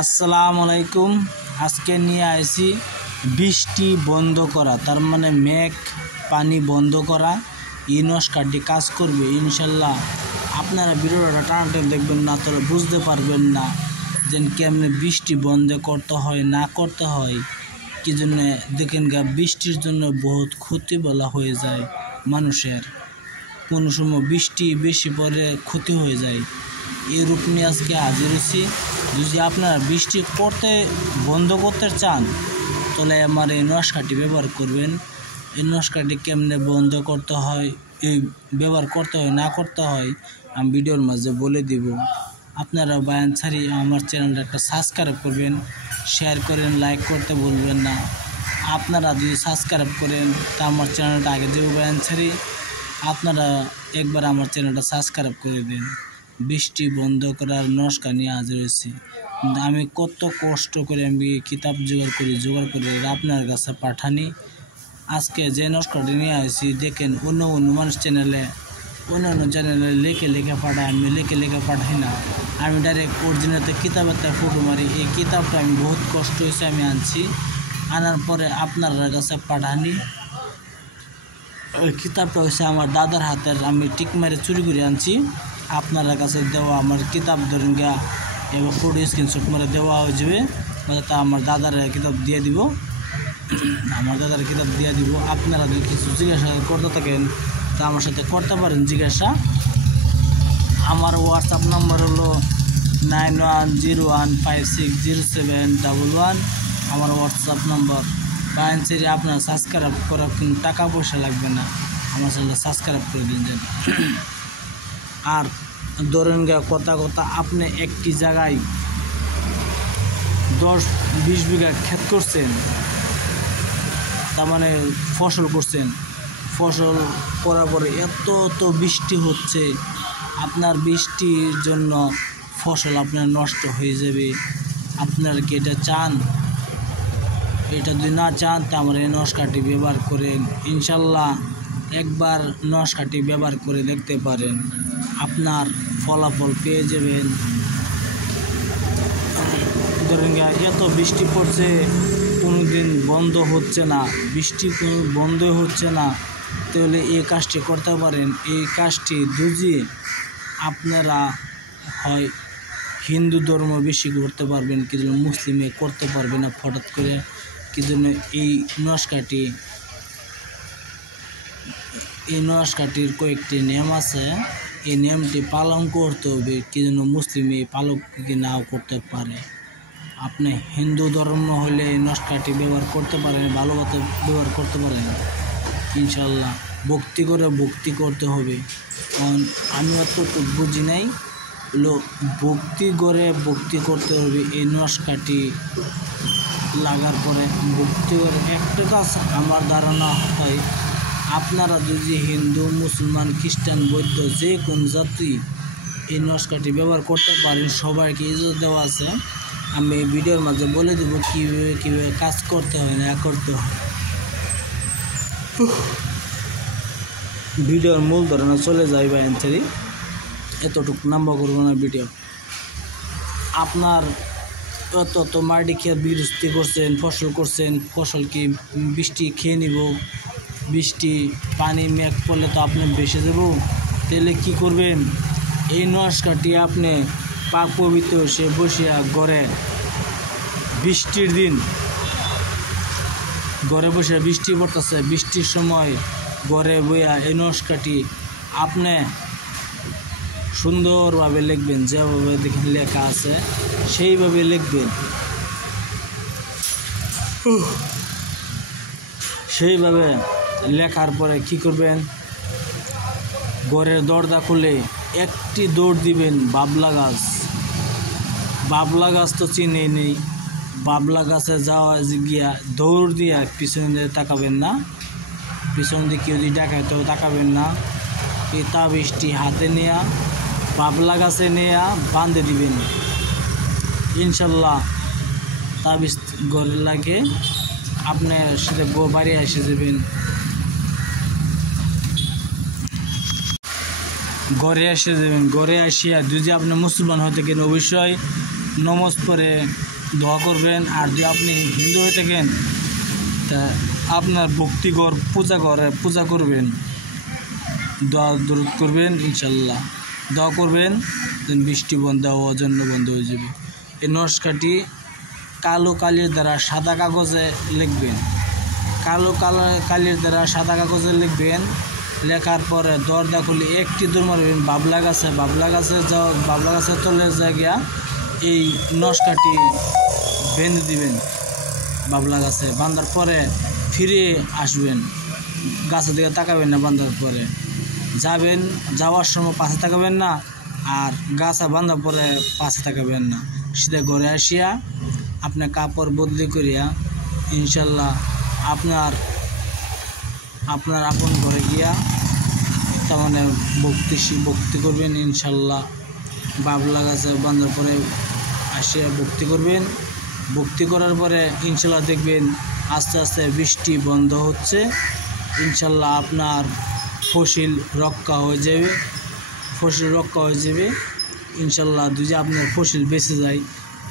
আসসালামু আলাইকুম। আজকে নিয়ে আসি বৃষ্টি বন্ধ করা, তার মানে মেঘ পানি বন্ধ করা। এই নস্কাটি কাজ করবে ইনশাল্লাহ। আপনারা ভিডিওটা টানাটানি দেখবেন না, তাহলে বুঝতে পারবেন না যে কেমনে বৃষ্টি বন্ধ করতে হয় না করতে হয়। কি জন্য দেখেন বৃষ্টির জন্য বহুত ক্ষতি বলা হয়ে যায় মানুষের। কোনো সময় বৃষ্টি বেশি পরে ক্ষতি হয়ে যায়। এই রূপ নিয়ে আজকে হাজির হয়েছি। যদি আপনারা বৃষ্টি বন্ধ করতে চান তাহলে আমার এই নস্কাটি ব্যবহার করবেন। এই নস্কাটি কেমনে বন্ধ করতে হয়, এই ব্যবহার করতে হয় না করতে হয় আমি ভিডিওর মাঝে বলে দিব। আপনারা বায়ান ছাড়ি আমার চ্যানেলটা একটা সাবস্ক্রাইব করবেন, শেয়ার করেন, লাইক করতে বলবেন না। আপনারা যদি সাবস্ক্রাইব করেন তা আমার চ্যানেলটা আগে দেবো বায়ান ছাড়ি। আপনারা একবার আমার চ্যানেলটা সাবস্ক্রাইব করে দিন। বৃষ্টি বন্ধ করার নস্কা নিয়ে হাজির হয়েছি। আমি কত কষ্ট করে আমি কিতাব জোগাড় করে আপনার কাছে পাঠানি। আজকে যে নস্কাটি নিয়ে আসছি দেখেন, অন্য মানুষ চ্যানেলে লেখে পাঠায়, আমি লেখে পাঠাই না। আমি ডাইরেক্ট অরিজিনালতে কিতাবের ফটো মারি। এই কিতাবটা আমি বহুত কষ্ট হয়েছে আমি আনছি, আনার পরে আপনার কাছে পাঠানি। ওই কিতাবটা হচ্ছে আমার দাদার হাতের, আমি টিক মারে চুরি করে আনছি। আপনার কাছে দেওয়া আমার কিতাব ধরেন এবার ফটো স্ক্রিনশট মারে দেওয়া হয়ে যাবে। তা আমার দাদার কিতাব দিয়ে দিব, আপনারা যদি কিছু জিজ্ঞাসা করতে থাকেন তা আমার সাথে করতে পারেন জিজ্ঞাসা। আমার হোয়াটসঅ্যাপ নম্বর হলো 9101560711। আমার হোয়াটসঅ্যাপ নম্বর বায়ানসিরি। আপনার সাবস্ক্রাইব করা কিন্তু টাকা পয়সা লাগবে না, আমার চ্যানেলটা সাবস্ক্রাইব করে দিন যান। আর ধরেন কথা আপনি একটি জায়গায় 10-20 বিঘা ক্ষেত করছেন, তার মানে ফসল করছেন। ফসল করার পরে এত বৃষ্টি হচ্ছে, আপনার বৃষ্টির জন্য ফসল আপনার নষ্ট হয়ে যাবে। আপনার কি এটা চান? এটা যদি না চান তা আমার এই নস্কাটি ব্যবহার করেন। ইনশাল্লাহ একবার নস্কাটি ব্যবহার করে দেখতে পারেন, আপনার ফলাফল পেয়ে যাবেন। ধরেন এত বৃষ্টি পড়ছে, কোনো দিন বন্ধ হচ্ছে না, বৃষ্টি কোনো বন্ধ হচ্ছে না, তাহলে এই কাজটি করতে পারেন। এই কাজটি যদি আপনারা হয় হিন্দু ধর্ম বেশি করতে পারবেন, কি জন্য মুসলিমে করতে পারবে না হঠাৎ করে। কি জন্য এই নস্কাটির কয়েকটি নিয়ম আছে, এই নিয়মটি পালন করতে হবে। কি জন্য মুসলিমে পালন নাও করতে পারে। আপনি হিন্দু ধর্ম হলে এই নস্কাটি ব্যবহার করতে পারেন, ভালোভাবে ব্যবহার করতে পারেন ইনশাল্লাহ। ভক্তি করতে হবে। কারণ আমি অতটুকু বুঝি নাই, হলো ভক্তি করতে হবে। এই নস্কাটি লাগার পরে ভক্তি করে একটা কাজ আমার ধারণা হয়, আপনারা যদি হিন্দু, মুসলমান, খ্রিস্টান, বৌদ্ধ যে কোন জাতি এই নস্কাটি ব্যবহার করতে পারেন, সবাইকে ইজাজত দেওয়া আছে। আমি এই ভিডিওর মাঝে বলে দেব কীভাবে কাজ করতে হয় না করতে হয়। ভিডিওর মূল ধারণা চলে যায় বায়ানচারি, এতটুকু নাম্বা করবো না ভিডিও। আপনার অত মাটি খেয়ে বৃষ্টি করছেন, ফসল কি বৃষ্টি খেয়ে নিব? বৃষ্টি পানি মেঘ পড়লে তো আপনি ভেসে দেব। তাহলে কি করবেন? এই নস্কাটি আপনি পাক পবিত্র সে বসিয়া ঘরে, বৃষ্টির দিন ঘরে বসে বৃষ্টি পড়তেছে, বৃষ্টির সময় ঘরে বইয়া এই নস্কাটি আপনি সুন্দরভাবে লিখবেন। যেভাবে দেখেন লেখা আছে সেইভাবে লিখবেন। সেইভাবে লেখার পরে কি করবেন? ঘরের দরজা খুলে একটি দৌড় দিবেন বাবলা গাছ তো চিনেই নেই। বাবলা গাছে যাওয়া গিয়া দৌড় দিয়া পিছন দিয়ে তাকাবেন না, পিছন দিয়ে কেউ যদি ডাকায় তো তাকাবেন না। এই তাবিজটি হাতে নেয়া বাবলা গাছে নেয়া বাঁধে দিবেন। ইনশাল্লাহ তাবিজ ঘরে লাগে, আপনি সেটা বাড়ি এসে যাবেন। ঘরে আসিয়া যদি আপনি মুসলমান হয়ে থাকেন অবশ্যই নমাজ পড়ে দোয়া করবেন। আর যদি আপনি হিন্দু হয়ে থাকেন তা আপনার ভক্তিঘর পূজা করবেন, দোয়া দরুদ করবেন, ইনশাল্লাহ দোয়া করবেন যেন বৃষ্টি বন্ধ হওয়ার জন্য বন্ধ হয়ে যাবে। এই নস্কাটি কালো কালির দ্বারা সাদা কাগজে লিখবেন, কালির দ্বারা সাদা কাগজে লিখবেন। লেখার পরে দরজা খুলে একটি দৌড় মারবেন বাবলা গাছের তলের জায়গা এই নস্কাটি বেঁধে দিবেন। বাবলা গাছে বাঁধার পরে ফিরে আসবেন, গাছের দিকে তাকাবেন না। বাঁধার পরে যাওয়ার সময় পাশে তাকাবেন না, আর গাছা বাঁধার পরে পাশে তাকাবেন না। সিধা ঘরে আসিয়া আপনার কাপড় বদলি করিয়া ইনশাল্লাহ আপনার আপন ঘরে গিয়া তার মানে ভক্তি করবেন। ইনশাল্লাহ বাবলা গাছে বাঁধার পরে আসিয়া ভক্তি করবেন। ভক্তি করার পরে ইনশাল্লাহ দেখবেন আস্তে আস্তে বৃষ্টি বন্ধ হচ্ছে। ইনশাল্লাহ আপনার ফসল রক্ষা হয়ে যাবে। ইনশাল্লাহ যদি আপনার ফসল বেঁচে যায়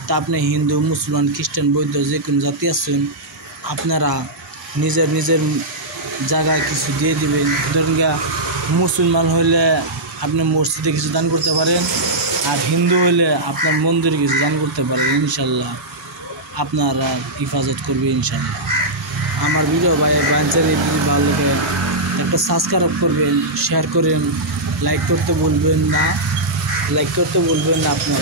তা আপনি হিন্দু, মুসলমান, খ্রিস্টান, বৌদ্ধ যে কোনো জাতি আছেন আপনারা নিজের জায়গায় কিছু দিয়ে দিবেন। ধরুন মুসলমান হইলে আপনি মসজিদে কিছু দান করতে পারেন, আর হিন্দু হইলে আপনার মন্দিরে কিছু দান করতে পারেন। ইনশাল্লাহ আপনারা হেফাজত করবে। ইনশাল্লাহ আমার ভিডিও বাইচারে যদি ভালো লাগে একটা সাবস্ক্রাইব করবেন, শেয়ার করেন, লাইক করতে ভুলবেন না। আপনার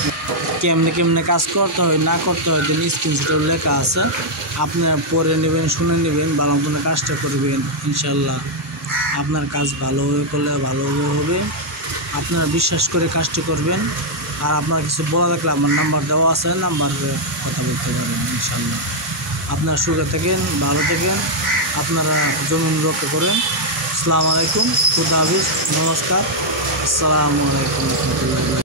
কেমনে কাজ করতে হয় না করতে হয় তো স্ক্রিনশটে লেখা আছে, আপনারা পড়ে নেবেন, শুনে নেবেন, ভালো মতো কাজটা করবেন। ইনশাল্লাহ আপনার কাজ ভালোভাবে করলে ভালোভাবে হবে। আপনারা বিশ্বাস করে কাজটি করবেন। আর আপনার কিছু বলা থাকলে আমার নাম্বার দেওয়া আছে, নাম্বারে কথা বলতে পারেন। ইনশাল্লাহ আপনারা সুখে থাকেন, ভালো থাকেন, আপনারা জমিন রক্ষা করেন। আসসালামু আলাইকুম, খুদা হাফেজ, নমস্কার, আসসালামু আলাইকুম।